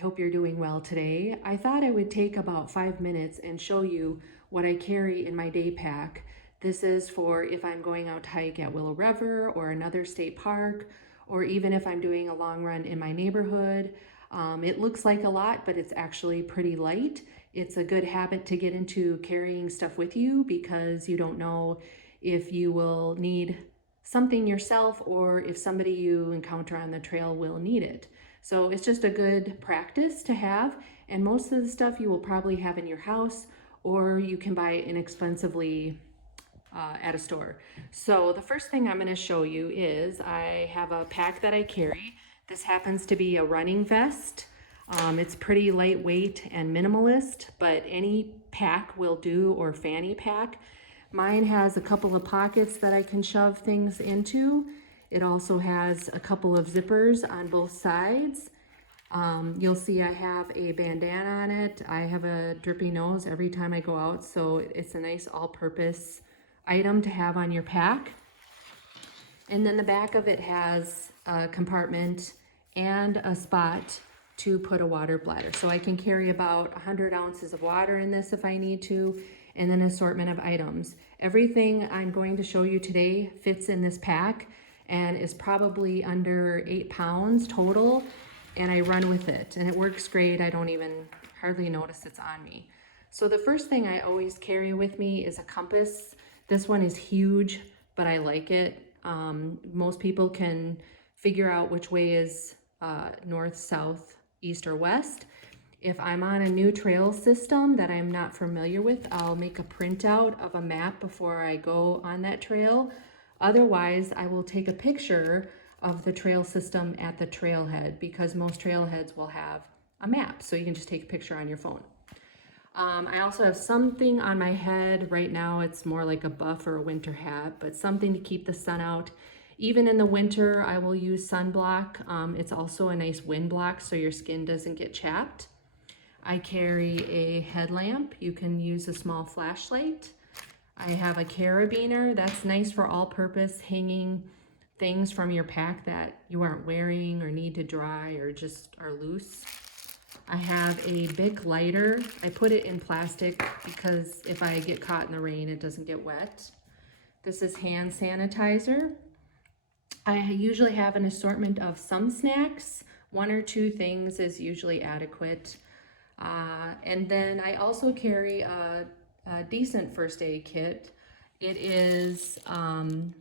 hope you're doing well today. I thought I would take about 5 minutes and show you what I carry in my day pack. This is for if I'm going out to hike at Willow River or another state park, or even if I'm doing a long run in my neighborhood. It looks like a lot, but it's actually pretty light. It's a good habit to get into carrying stuff with you because you don't know if you will need something yourself or if somebody you encounter on the trail will need it. So it's just a good practice to have, and most of the stuff you will probably have in your house or you can buy inexpensively at a store. So the first thing I'm going to show you is I have a pack that I carry. This happens to be a running vest. It's pretty lightweight and minimalist, but any pack will do, or fanny pack. Mine has a couple of pockets that I can shove things into. It also has a couple of zippers on both sides. You'll see I have a bandana on it. I have a drippy nose every time I go out, so it's a nice all-purpose item to have on your pack. And then the back of it has a compartment and a spot to put a water bladder. So I can carry about 100 ounces of water in this if I need to, and then an assortment of items. Everything I'm going to show you today fits in this pack and is probably under 8 pounds total, and I run with it and it works great. I don't even hardly notice it's on me. So the first thing I always carry with me is a compass. This one is huge, but I like it. Most people can figure out which way is north, south, east, or west. If I'm on a new trail system that I'm not familiar with, I'll make a printout of a map before I go on that trail. Otherwise, I will take a picture of the trail system at the trailhead because most trailheads will have a map, so you can just take a picture on your phone. I also have something on my head. Right now it's more like a buff or a winter hat, but something to keep the sun out. Even in the winter, I will use sunblock. It's also a nice wind block so your skin doesn't get chapped. I carry a headlamp. You can use a small flashlight. I have a carabiner. That's nice for all-purpose hanging things from your pack that you aren't wearing or need to dry or just are loose. I have a Bic lighter. I put it in plastic because if I get caught in the rain, it doesn't get wet. This is hand sanitizer. I usually have an assortment of some snacks. 1 or 2 things is usually adequate. And then I also carry a decent first aid kit. It is some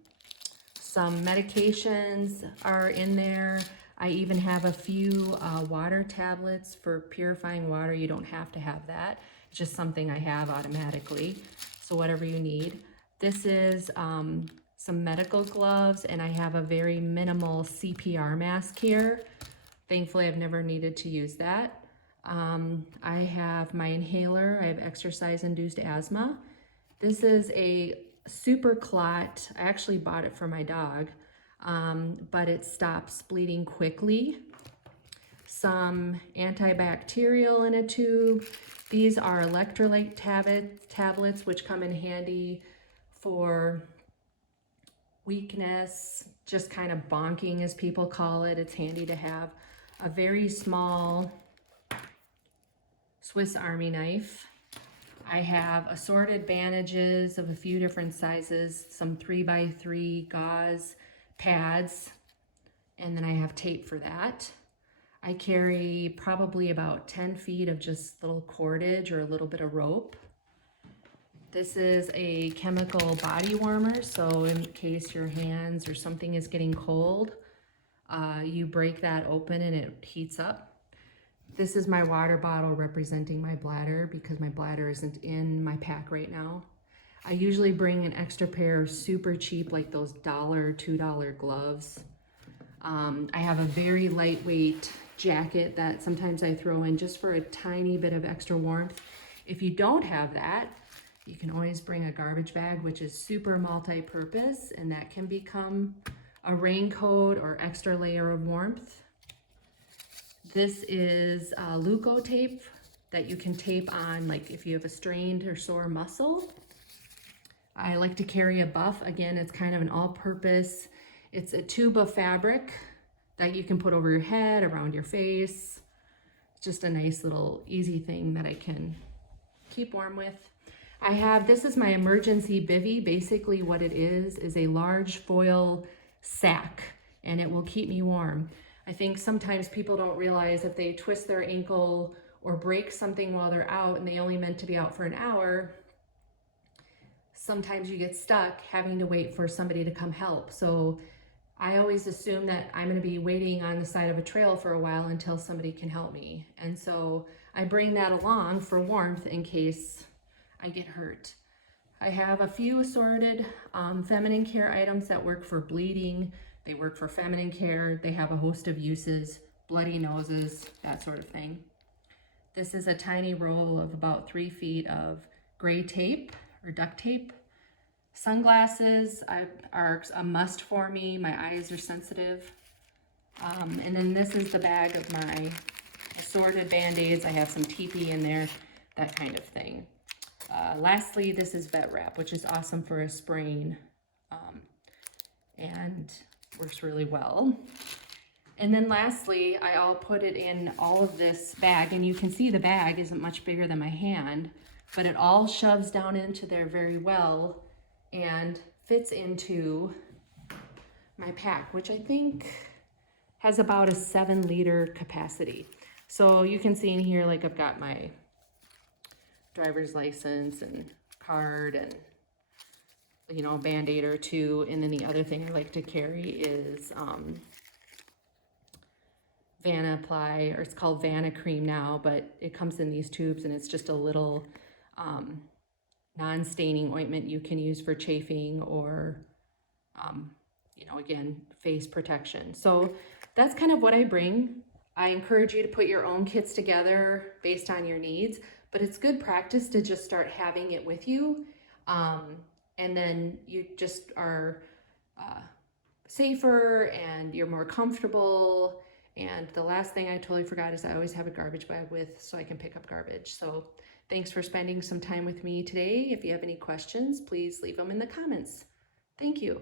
medications are in there. I even have a few water tablets for purifying water. You don't have to have that. It's just something I have automatically. So whatever you need. This is some medical gloves, and I have a very minimal CPR mask here. Thankfully, I've never needed to use that. I have my inhaler. I have exercise-induced asthma. This is a super clot. I actually bought it for my dog, but it stops bleeding quickly. Some antibacterial in a tube. These are electrolyte tablets, which come in handy for weakness, just kind of bonking as people call it. It's handy to have. A very small Swiss Army knife. I have assorted bandages of a few different sizes, some 3x3 gauze pads, and then I have tape for that. I carry probably about 10 feet of just little cordage or a little bit of rope. This is a chemical body warmer, so in case your hands or something is getting cold, you break that open and it heats up. This is my water bottle representing my bladder because my bladder isn't in my pack right now. I usually bring an extra pair of super cheap, like those $1, $2 gloves. I have a very lightweight jacket that sometimes I throw in just for a tiny bit of extra warmth. If you don't have that, you can always bring a garbage bag, which is super multi-purpose, and that can become a raincoat or extra layer of warmth. This is Leuco tape that you can tape on, like if you have a strained or sore muscle. I like to carry a buff. Again, it's kind of an all-purpose. It's a tube of fabric that you can put over your head, around your face. It's just a nice little easy thing that I can keep warm with. This is my emergency bivvy. Basically what it is a large foil sack, and it will keep me warm. I think sometimes people don't realize if they twist their ankle or break something while they're out and they only meant to be out for an hour, sometimes you get stuck having to wait for somebody to come help. So I always assume that I'm going to be waiting on the side of a trail for a while until somebody can help me. And so I bring that along for warmth in case I get hurt. I have a few assorted feminine care items that work for bleeding. They work for feminine care. They have a host of uses, bloody noses, that sort of thing. This is a tiny roll of about 3 feet of gray tape or duct tape. Sunglasses are a must for me. My eyes are sensitive. And then this is the bag of my assorted Band-Aids. I have some TP in there, that kind of thing. Lastly, this is vet wrap, which is awesome for a sprain and works really well. And then lastly, I'll put it in all of this bag, and you can see the bag isn't much bigger than my hand, but it all shoves down into there very well and fits into my pack, which I think has about a 7-liter capacity. So you can see in here, like, I've got my driver's license and card and, you know, a Band-Aid or two. And then the other thing I like to carry is Vanna Apply, or it's called Vanna Cream now, but it comes in these tubes, and it's just a little non-staining ointment you can use for chafing or, you know, again, face protection. So that's kind of what I bring. I encourage you to put your own kits together based on your needs, but it's good practice to just start having it with you. And then you just are safer and you're more comfortable. And the last thing I totally forgot is I always have a garbage bag with, so I can pick up garbage. So thanks for spending some time with me today. If you have any questions, please leave them in the comments. Thank you.